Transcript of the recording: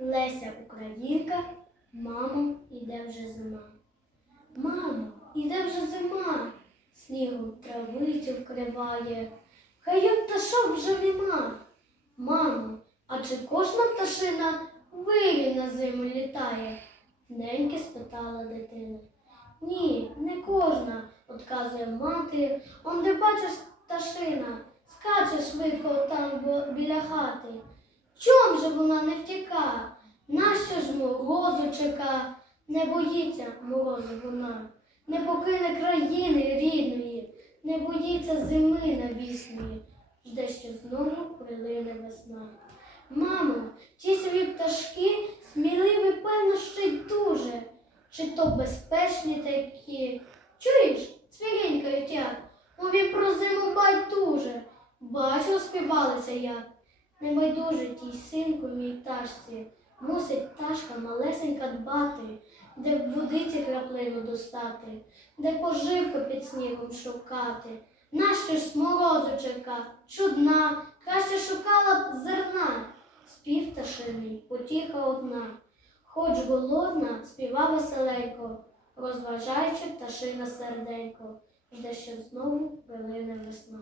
Леся Українка, мамо, іде вже зима. Мамо, іде вже зима, снігом травицю вкриває, хай от пташок вже нема. Мамо, а чи кожна пташина вирі на зиму літає? Неньки спитала дитина. Ні, не кожна, отказує мати, он де бачиш пташина, скаче швидко там біля хати. Чом же вона не втіка? Нащо ж морозу чека? Не боїться морозу вона, не покине країни рідної, не боїться зими навісної, жде, що знову прилине весна. Мамо, ті свої пташки сміливі, певно, ще й дуже, чи то безпечні такі. Чуєш, цвірінькають як, мові про зиму байдуже, бачу, співалися як. Не тій синку мій ташці, мусить ташка малесенька дбати, де в водиці краплину достати, де поживку під снігом шукати. Нащо ж сморозу чека, чудна, краще шукала б зерна, спів пташиний, потіха одна. Хоч голодна, співа веселенько, розважаючи пташина серденько, жде, що знову прилине весна.